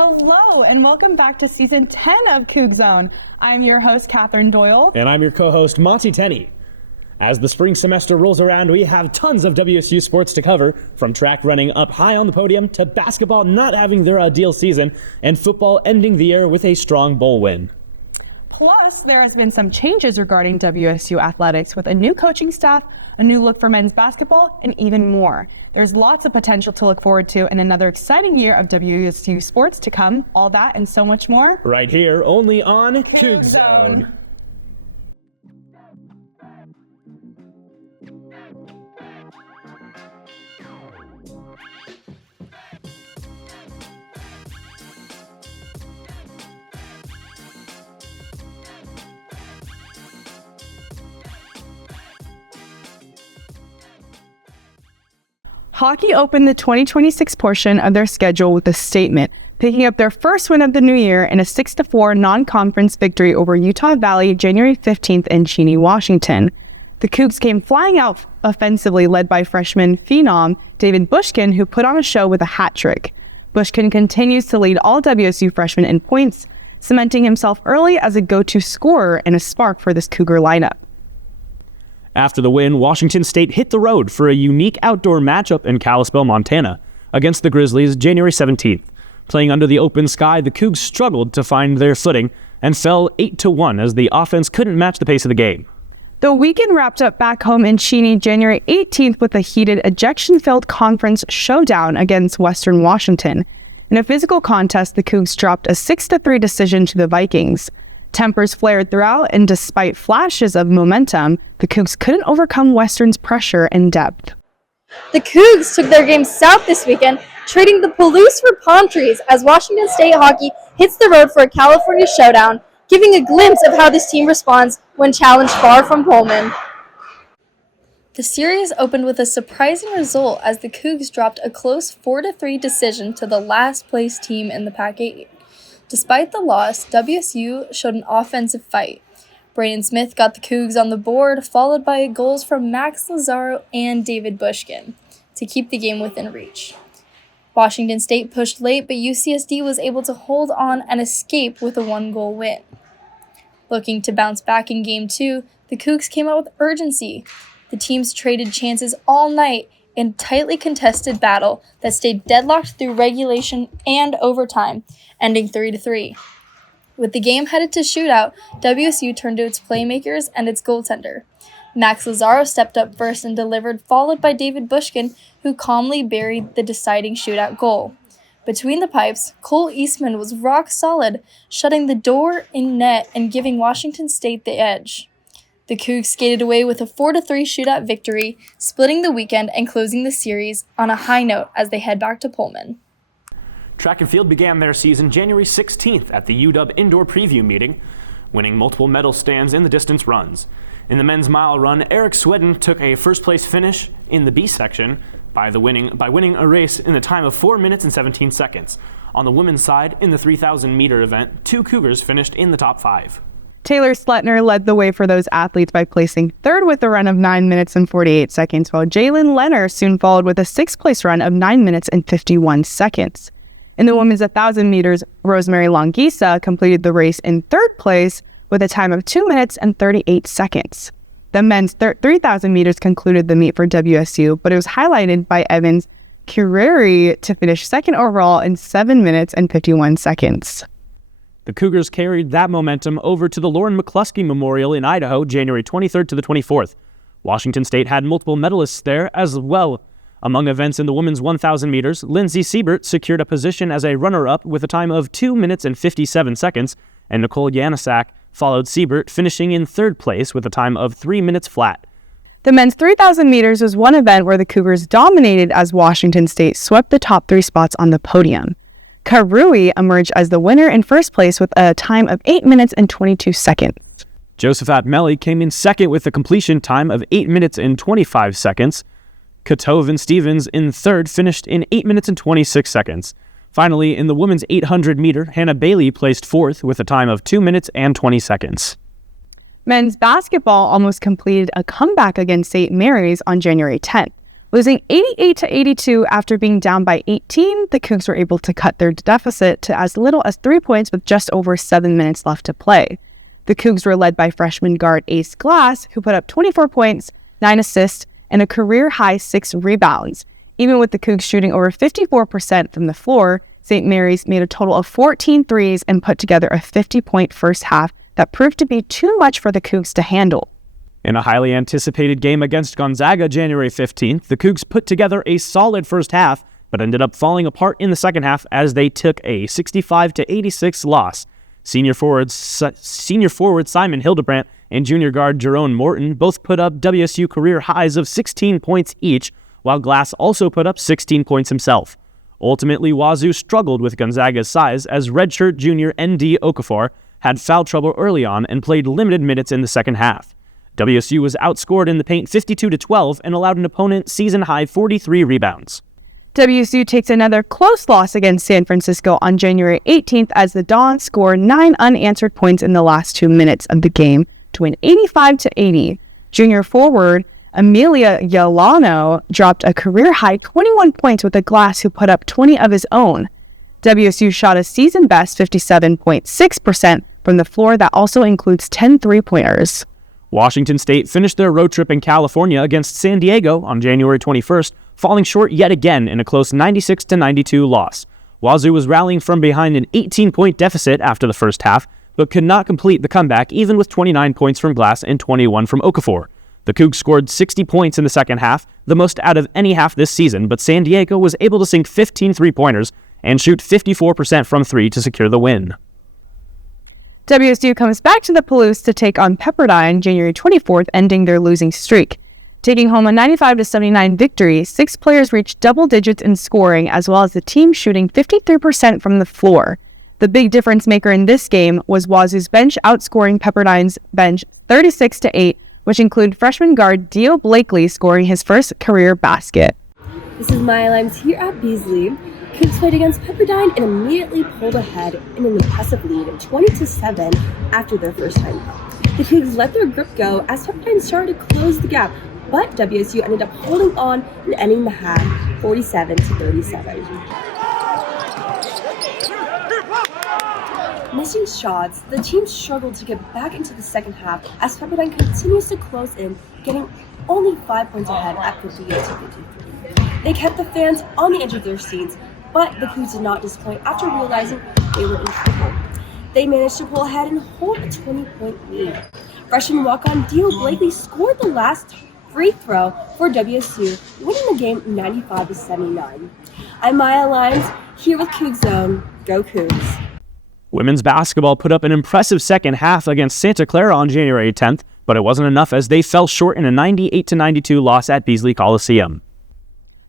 Hello, and welcome back to Season 10 of COUG ZONE. I'm your host, Catherin Doyle. And I'm your co-host, Matti Tenney. As the spring semester rolls around, we have tons of WSU sports to cover, from track running up high on the podium to basketball not having their ideal season, and football ending the year with a strong bowl win. Plus, there has been some changes regarding WSU athletics with a new coaching staff, a new look for men's basketball, and even more. There's lots of potential to look forward to and another exciting year of WSU sports to come. All that and so much more. Right here, only on COUG ZONE. Hockey opened the 2026 portion of their schedule with a statement, picking up their first win of the new year in a 6-4 non-conference victory over Utah Valley January 15th in Cheney, Washington. The Cougs came flying out offensively, led by freshman phenom David Bushkin, who put on a show with a hat trick. Bushkin continues to lead all WSU freshmen in points, cementing himself early as a go-to scorer and a spark for this Cougar lineup. After the win, Washington State hit the road for a unique outdoor matchup in Kalispell, Montana, against the Grizzlies January 17th. Playing under the open sky, the Cougs struggled to find their footing and fell 8-1 as the offense couldn't match the pace of the game. The weekend wrapped up back home in Cheney January 18th with a heated ejection-filled conference showdown against Western Washington. In a physical contest, the Cougs dropped a 6-3 decision to the Vikings. Tempers flared throughout, and despite flashes of momentum, the Cougs couldn't overcome Western's pressure and depth. The Cougs took their game south this weekend, trading the Palouse for palm trees as Washington State hockey hits the road for a California showdown, giving a glimpse of how this team responds when challenged far from Pullman. The series opened with a surprising result as the Cougs dropped a close 4-3 decision to the last-place team in the Pac-8. Despite the loss, WSU showed an offensive fight. Braden Smith got the Cougs on the board, followed by goals from Max Lazaro and David Bushkin to keep the game within reach. Washington State pushed late, but UCSD was able to hold on and escape with a 1-goal win. Looking to bounce back in Game 2, the Cougs came out with urgency. The teams traded chances all night in tightly contested battle that stayed deadlocked through regulation and overtime, ending 3-3. With the game headed to shootout, WSU turned to its playmakers and its goaltender. Max Lazaro stepped up first and delivered, followed by David Bushkin, who calmly buried the deciding shootout goal. Between the pipes, Cole Eastman was rock solid, shutting the door in net and giving Washington State the edge. The Cougs skated away with a 4-3 shootout victory, splitting the weekend and closing the series on a high note as they head back to Pullman. Track and field began their season January 16th at the UW Indoor Preview meeting, winning multiple medal stands in the distance runs. In the men's mile run, Eric Sweden took a first-place finish in the B section by winning a race in the time of 4 minutes and 17 seconds. On the women's side, in the 3,000-meter event, 2 Cougars finished in the top 5. Taylor Sletner led the way for those athletes by placing third with a run of 9 minutes and 48 seconds, while Jalen Leonard soon followed with a 6th-place run of 9 minutes and 51 seconds. In the women's 1,000 meters, Rosemary Longisa completed the race in 3rd place with a time of 2 minutes and 38 seconds. The men's 3,000 meters concluded the meet for WSU, but it was highlighted by Evans Cureri to finish 2nd overall in 7 minutes and 51 seconds. The Cougars carried that momentum over to the Lauren McCluskey Memorial in Idaho, January 23rd to the 24th. Washington State had multiple medalists there as well. Among events in the women's 1,000 meters, Lindsay Siebert secured a position as a runner-up with a time of 2 minutes and 57 seconds, and Nicole Yanasak followed Siebert, finishing in 3rd place with a time of 3 minutes flat. The men's 3,000 meters was one event where the Cougars dominated as Washington State swept the top 3 spots on the podium. Karui emerged as the winner in 1st place with a time of 8 minutes and 22 seconds. Josephat Melly came in 2nd with a completion time of 8 minutes and 25 seconds. Katov Stevens in 3rd finished in 8 minutes and 26 seconds. Finally, in the women's 800-meter, Hannah Bailey placed 4th with a time of 2 minutes and 20 seconds. Men's basketball almost completed a comeback against St. Mary's on January 10th. Losing 88-82 after being down by 18, the Cougs were able to cut their deficit to as little as 3 points with just over 7 minutes left to play. The Cougs were led by freshman guard Ace Glass, who put up 24 points, 9 assists, and a career-high 6 rebounds. Even with the Cougs shooting over 54% from the floor, St. Mary's made a total of 14 threes and put together a 50-point first half that proved to be too much for the Cougs to handle. In a highly anticipated game against Gonzaga January 15th, the Cougs put together a solid first half, but ended up falling apart in the second half as they took a 65-86 loss. Senior forward Simon Hildebrandt and junior guard Jerome Morton both put up WSU career highs of 16 points each, while Glass also put up 16 points himself. Ultimately, Wazoo struggled with Gonzaga's size as redshirt junior N.D. Okafor had foul trouble early on and played limited minutes in the second half. WSU was outscored in the paint 52-12 and allowed an opponent season-high 43 rebounds. WSU takes another close loss against San Francisco on January 18th as the Dons scored 9 unanswered points in the last 2 minutes of the game to win 85-80. Junior forward Amelia Yalano dropped a career-high 21 points with a Glass who put up 20 of his own. WSU shot a season-best 57.6% from the floor that also includes 10 three-pointers. Washington State finished their road trip in California against San Diego on January 21st, falling short yet again in a close 96-92 loss. Wazoo was rallying from behind an 18-point deficit after the first half, but could not complete the comeback even with 29 points from Glass and 21 from Okafor. The Cougs scored 60 points in the second half, the most out of any half this season, but San Diego was able to sink 15 three-pointers and shoot 54% from three to secure the win. WSU comes back to the Palouse to take on Pepperdine January 24th, ending their losing streak. Taking home a 95-79 victory, 6 players reached double digits in scoring, as well as the team shooting 53% from the floor. The big difference maker in this game was Wazoo's bench outscoring Pepperdine's bench 36-8, which included freshman guard Dio Blakely scoring his first career basket. This is Mya Limes here at Beasley. Cougs played against Pepperdine and immediately pulled ahead in an impressive lead of 20-7 after their first time out. The Cougs let their grip go as Pepperdine started to close the gap, but WSU ended up holding on and ending the half 47-37. Missing shots, the team struggled to get back into the second half as Pepperdine continues to close in, getting only 5 points ahead at 58-53. They kept the fans on the edge of their seats, but the Cougs did not disappoint after realizing they were in trouble. They managed to pull ahead and hold a 20-point lead. Freshman walk-on Dio Blakely scored the last free throw for WSU, winning the game 95-79. I'm Mya Limes, here with COUG ZONE. Go Cougs! Women's basketball put up an impressive second half against Santa Clara on January 10th, but it wasn't enough as they fell short in a 98-92 loss at Beasley Coliseum.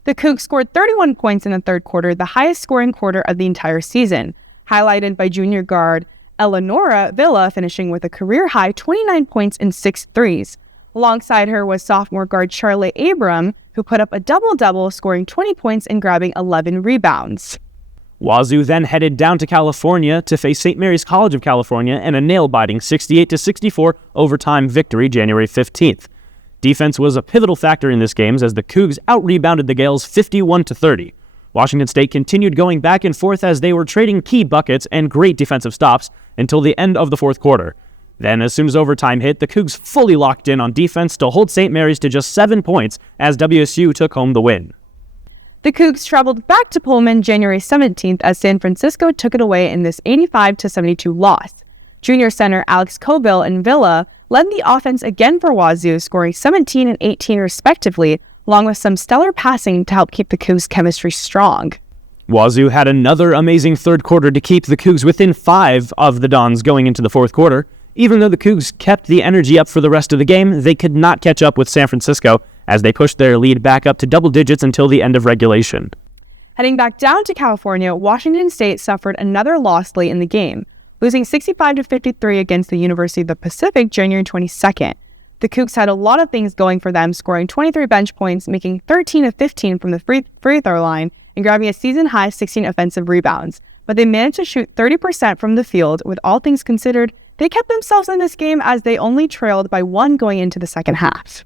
The Cougs scored 31 points in the third quarter, the highest scoring quarter of the entire season, highlighted by junior guard Eleonora Villa finishing with a career-high 29 points and 6 threes. Alongside her was sophomore guard Charlotte Abram, who put up a double-double, scoring 20 points and grabbing 11 rebounds. Wazoo then headed down to California to face St. Mary's College of California in a nail-biting 68-64 overtime victory January 15th. Defense was a pivotal factor in this game as the Cougs out-rebounded the Gales 51-30. Washington State continued going back and forth as they were trading key buckets and great defensive stops until the end of the fourth quarter. Then, as soon as overtime hit, the Cougs fully locked in on defense to hold St. Mary's to just 7 points as WSU took home the win. The Cougs traveled back to Pullman January 17th as San Francisco took it away in this 85-72 loss. Junior center Alex Colville and Villa led the offense again for Wazoo, scoring 17 and 18 respectively, along with some stellar passing to help keep the Cougs' chemistry strong. Wazoo had another amazing third quarter to keep the Cougs within 5 of the Dons going into the fourth quarter. Even though the Cougs kept the energy up for the rest of the game, they could not catch up with San Francisco as they pushed their lead back up to double digits until the end of regulation. Heading back down to California, Washington State suffered another loss late in the game, losing 65-53 against the University of the Pacific January 22nd. The Cougs had a lot of things going for them, scoring 23 bench points, making 13 of 15 from the free throw line, and grabbing a season-high 16 offensive rebounds. But they managed to shoot 30% from the field. With all things considered, they kept themselves in this game as they only trailed by 1 going into the second half.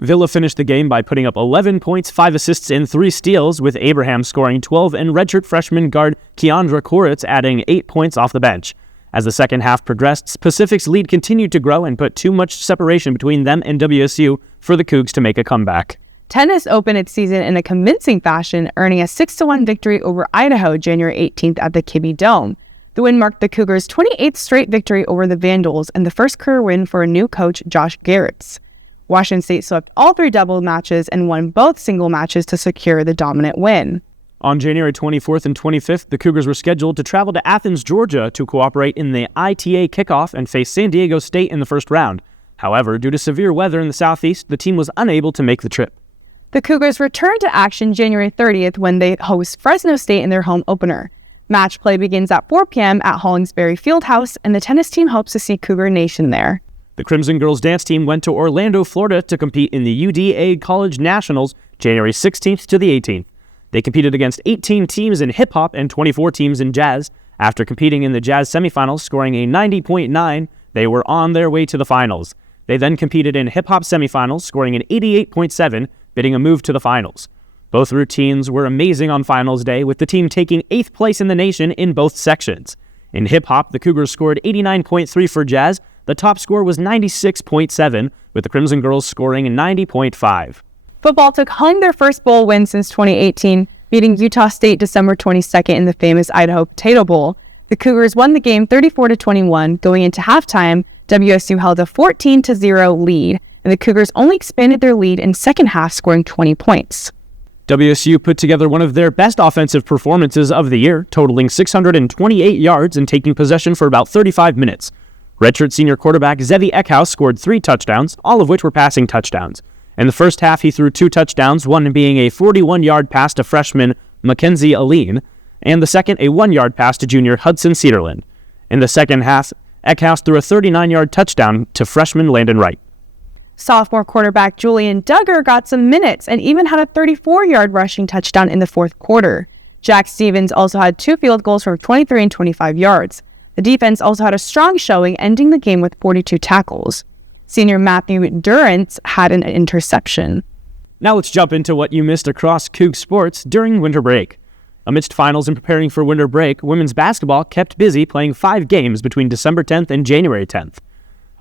Villa finished the game by putting up 11 points, 5 assists, and 3 steals, with Abraham scoring 12 and redshirt freshman guard Keandra Koritz adding 8 points off the bench. As the second half progressed, Pacific's lead continued to grow and put too much separation between them and WSU for the Cougs to make a comeback. Tennis opened its season in a convincing fashion, earning a 6-1 victory over Idaho January 18th at the Kibbe Dome. The win marked the Cougars' 28th straight victory over the Vandals and the first career win for a new coach, Josh Garrett's. Washington State swept all 3 double matches and won both single matches to secure the dominant win. On January 24th and 25th, the Cougars were scheduled to travel to Athens, Georgia to cooperate in the ITA kickoff and face San Diego State in the first round. However, due to severe weather in the southeast, the team was unable to make the trip. The Cougars returned to action January 30th when they host Fresno State in their home opener. Match play begins at 4 p.m. at Hollingsbury Fieldhouse, and the tennis team hopes to see Cougar Nation there. The Crimson Girls dance team went to Orlando, Florida to compete in the UDA College Nationals January 16th to the 18th. They competed against 18 teams in hip-hop and 24 teams in jazz. After competing in the jazz semifinals, scoring a 90.9, they were on their way to the finals. They then competed in hip-hop semifinals, scoring an 88.7, bidding a move to the finals. Both routines were amazing on finals day, with the team taking 8th place in the nation in both sections. In hip-hop, the Cougars scored 89.3 for jazz. The top score was 96.7, with the Crimson Girls scoring 90.5. Football took home their first bowl win since 2018, beating Utah State December 22nd in the famous Idaho Potato Bowl. The Cougars won the game 34-21. Going into halftime, WSU held a 14-0 lead, and the Cougars only expanded their lead in second half, scoring 20 points. WSU put together one of their best offensive performances of the year, totaling 628 yards and taking possession for about 35 minutes. Redshirt senior quarterback Zevi Eckhouse scored 3 touchdowns, all of which were passing touchdowns. In the first half, he threw 2 touchdowns, one being a 41-yard pass to freshman Mackenzie Aline, and the second a 1-yard pass to junior Hudson Cedarland. In the second half, Eckhouse threw a 39-yard touchdown to freshman Landon Wright. Sophomore quarterback Julian Duggar got some minutes and even had a 34-yard rushing touchdown in the fourth quarter. Jack Stevens also had 2 field goals from 23 and 25 yards. The defense also had a strong showing, ending the game with 42 tackles. Senior Matthew Durrance had an interception. Now let's jump into what you missed across Cougs sports during winter break. Amidst finals and preparing for winter break, women's basketball kept busy playing 5 games between December 10th and January 10th.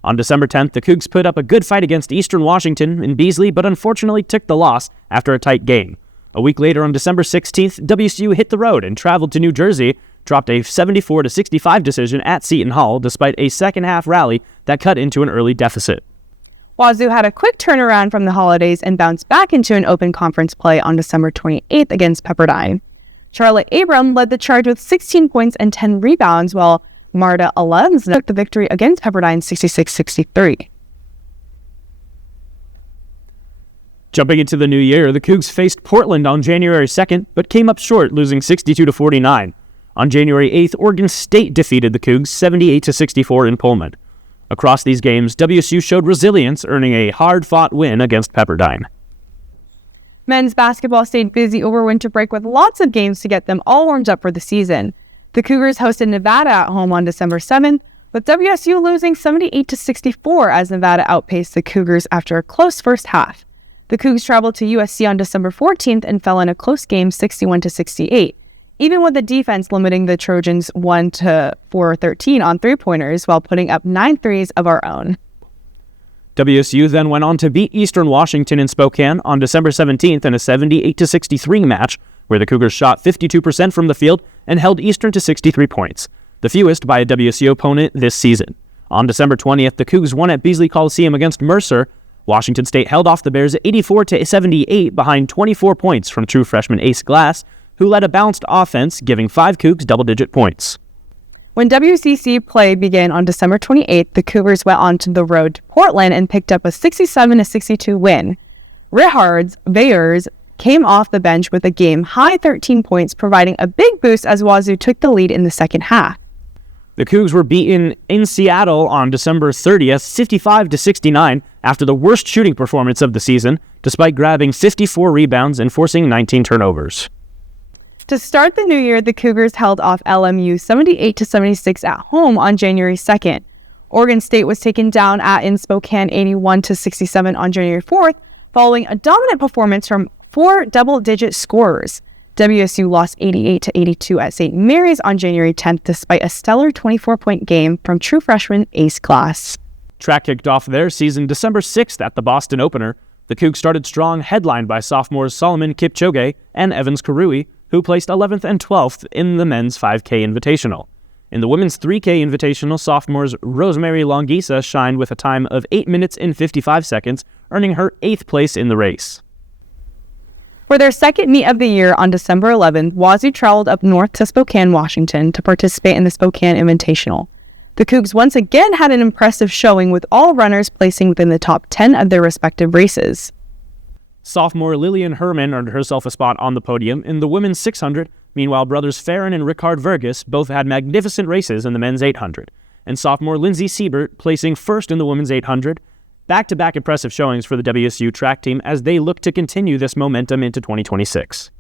On December 10th, the Cougs put up a good fight against Eastern Washington in Beasley, but unfortunately took the loss after a tight game. A week later, on December 16th, WSU hit the road and traveled to New Jersey, dropped a 74-65 decision at Seton Hall despite a second-half rally that cut into an early deficit. Wazoo had a quick turnaround from the holidays and bounced back into an open conference play on December 28th against Pepperdine. Charlotte Abram led the charge with 16 points and 10 rebounds, while Marta Alonso took the victory against Pepperdine 66-63. Jumping into the new year, the Cougs faced Portland on January 2nd, but came up short, losing 62-49. On January 8th, Oregon State defeated the Cougs 78-64 in Pullman. Across these games, WSU showed resilience, earning a hard-fought win against Pepperdine. Men's basketball stayed busy over winter break with lots of games to get them all warmed up for the season. The Cougars hosted Nevada at home on December 7th, with WSU losing 78-64 as Nevada outpaced the Cougars after a close first half. The Cougs traveled to USC on December 14th and fell in a close game 61-68. Even with the defense limiting the Trojans 1-for-13 on 3-pointers while putting up 9 threes of our own. WSU then went on to beat Eastern Washington in Spokane on December 17th in a 78-63 match, where the Cougars shot 52% from the field and held Eastern to 63 points, the fewest by a WSU opponent this season. On December 20th, the Cougs won at Beasley Coliseum against Mercer. Washington State held off the Bears 84-78 behind 24 points from true freshman Ace Glass, who led a balanced offense, giving 5 Cougs double-digit points. When WCC play began on December 28th, the Cougars went on to the road to Portland and picked up a 67-62 win. Richards Bayers came off the bench with a game-high 13 points, providing a big boost as Wazoo took the lead in the second half. The Cougs were beaten in Seattle on December 30th, 55-69, after the worst shooting performance of the season, despite grabbing 54 rebounds and forcing 19 turnovers. To start the new year, the Cougars held off LMU 78-76 at home on January 2nd. Oregon State was taken down in Spokane 81-67 on January 4th, following a dominant performance from 4 double-digit scorers. WSU lost 88-82 at St. Mary's on January 10th despite a stellar 24-point game from true freshman Ace Class. Track kicked off their season December 6th at the Boston Opener. The Cougs started strong, headlined by sophomores Solomon Kipchoge and Evans Karui, who placed 11th and 12th in the men's 5K Invitational. In the women's 3K Invitational, sophomores Rosemary Longisa shined with a time of 8 minutes and 55 seconds, earning her 8th place in the race. For their second meet of the year on December 11th, Wazoo traveled up north to Spokane, Washington to participate in the Spokane Invitational. The Cougs once again had an impressive showing with all runners placing within the top 10 of their respective races. Sophomore Lillian Herman earned herself a spot on the podium in the women's 600. Meanwhile, brothers Farron and Rickard Vergas both had magnificent races in the men's 800. And sophomore Lindsay Siebert placing first in the women's 800. Back-to-back impressive showings for the WSU track team as they look to continue this momentum into 2026.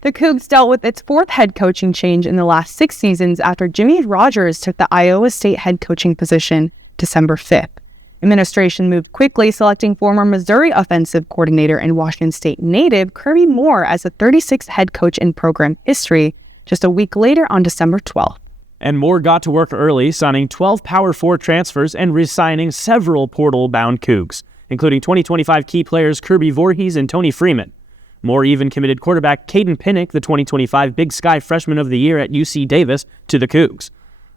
The Cougs dealt with its 4th head coaching change in the last 6 seasons after Jimmy Rogers took the Iowa State head coaching position December 5th. Administration moved quickly, selecting former Missouri offensive coordinator and Washington State native Kirby Moore as the 36th head coach in program history just a week later on December 12th. And Moore got to work early, signing 12 Power 4 transfers and re-signing several portal-bound Cougs, including 2025 key players Kirby Voorhees and Tony Freeman. Moore even committed quarterback Caden Pinnock, the 2025 Big Sky Freshman of the Year at UC Davis, to the Cougs.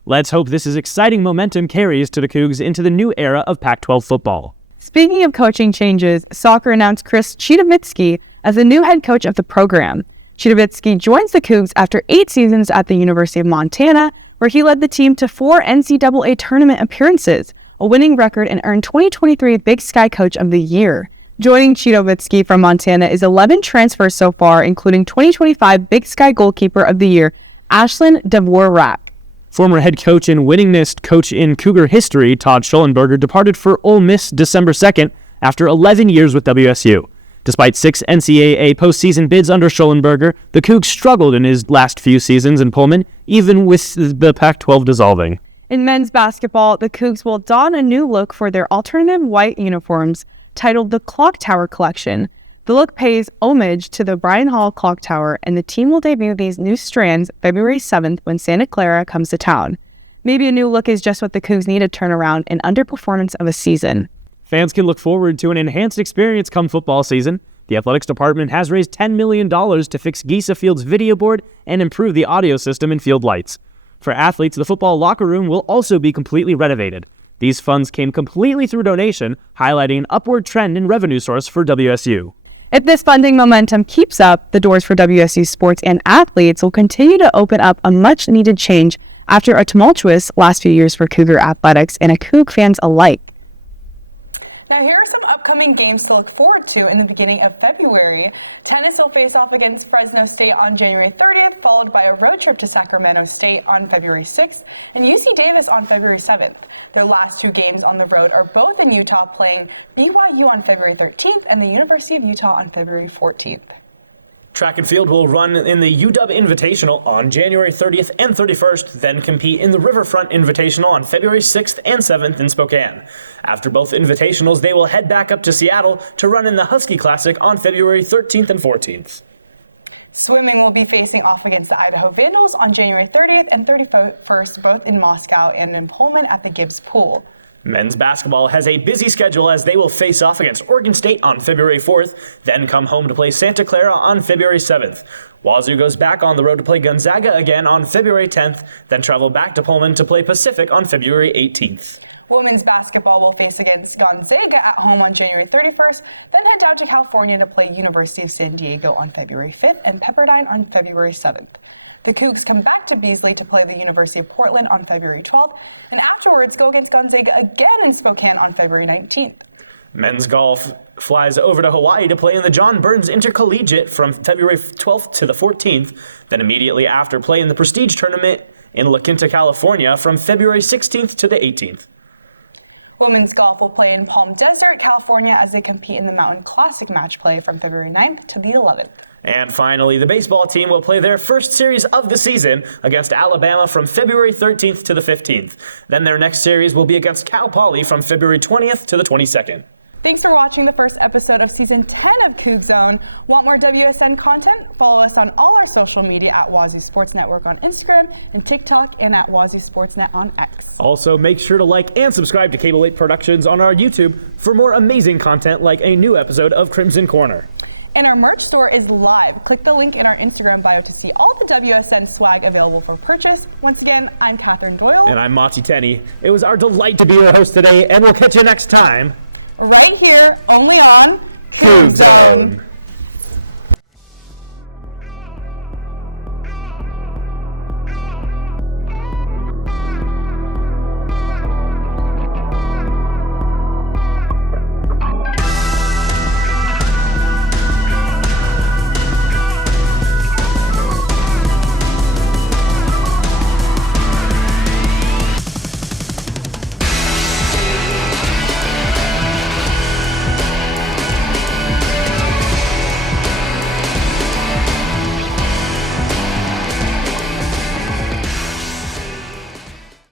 Let's hope this exciting momentum carries to the Cougs into the new era of Pac-12 football. Speaking of coaching changes, soccer announced Chris Chidovitsky as the new head coach of the program. Chidovitsky joins the Cougs after 8 seasons at the University of Montana, where he led the team to 4 NCAA tournament appearances, a winning record, and earned 2023 Big Sky Coach of the Year. Joining Chidovitsky from Montana is 11 transfers so far, including 2025 Big Sky Goalkeeper of the Year, Ashlyn Dvorak. Former head coach and winningest coach in Cougar history, Todd Schollenberger, departed for Ole Miss December 2nd after 11 years with WSU. Despite 6 NCAA postseason bids under Schollenberger, the Cougs struggled in his last few seasons in Pullman, even with the Pac-12 dissolving. In men's basketball, the Cougs will don a new look for their alternative white uniforms, titled the Clock Tower Collection. The look pays homage to the Bryan Hall Clock Tower, and the team will debut these new strands February 7th when Santa Clara comes to town. Maybe a new look is just what the Cougs need to turn around an underperformance of a season. Fans can look forward to an enhanced experience come football season. The athletics department has raised $10 million to fix Giesa Field's video board and improve the audio system and field lights. For athletes, the football locker room will also be completely renovated. These funds came completely through donation, highlighting an upward trend in revenue source for WSU. If this funding momentum keeps up, the doors for WSU sports and athletes will continue to open up a much-needed change after a tumultuous last few years for Cougar athletics and Coug fans alike. Now here are some upcoming games to look forward to in the beginning of February. Tennis will face off against Fresno State on January 30th, followed by a road trip to Sacramento State on February 6th, and UC Davis on February 7th. Their last 2 games on the road are both in Utah, playing BYU on February 13th and the University of Utah on February 14th. Track and field will run in the UW Invitational on January 30th and 31st, then compete in the Riverfront Invitational on February 6th and 7th in Spokane. After both invitationals, they will head back up to Seattle to run in the Husky Classic on February 13th and 14th. Swimming will be facing off against the Idaho Vandals on January 30th and 31st, both in Moscow and in Pullman at the Gibbs Pool. Men's basketball has a busy schedule as they will face off against Oregon State on February 4th, then come home to play Santa Clara on February 7th. Wazoo goes back on the road to play Gonzaga again on February 10th, then travel back to Pullman to play Pacific on February 18th. Women's basketball will face against Gonzaga at home on January 31st, then head down to California to play University of San Diego on February 5th and Pepperdine on February 7th. The Cougs come back to Beasley to play the University of Portland on February 12th, and afterwards go against Gonzaga again in Spokane on February 19th. Men's golf flies over to Hawaii to play in the John Burns Intercollegiate from February 12th to the 14th, then immediately after play in the Prestige Tournament in La Quinta, California from February 16th to the 18th. Women's golf will play in Palm Desert, California as they compete in the Mountain Classic match play from February 9th to the 11th. And finally, the baseball team will play their first series of the season against Alabama from February 13th to the 15th. Then their next series will be against Cal Poly from February 20th to the 22nd. Thanks for watching the first episode of Season 10 of COUG ZONE. Want more WSN content? Follow us on all our social media at Wazoo Sports Network on Instagram and TikTok, and at Wazoo Sportsnet on X. Also, make sure to like and subscribe to Cable 8 Productions on our YouTube for more amazing content like a new episode of Crimson Corner. And our merch store is live. Click the link in our Instagram bio to see all the WSN swag available for purchase. Once again, I'm Catherin Doyle. And I'm Matti Tenney. It was our delight to be your host today, and we'll catch you next time. Right here, only on COUG ZONE.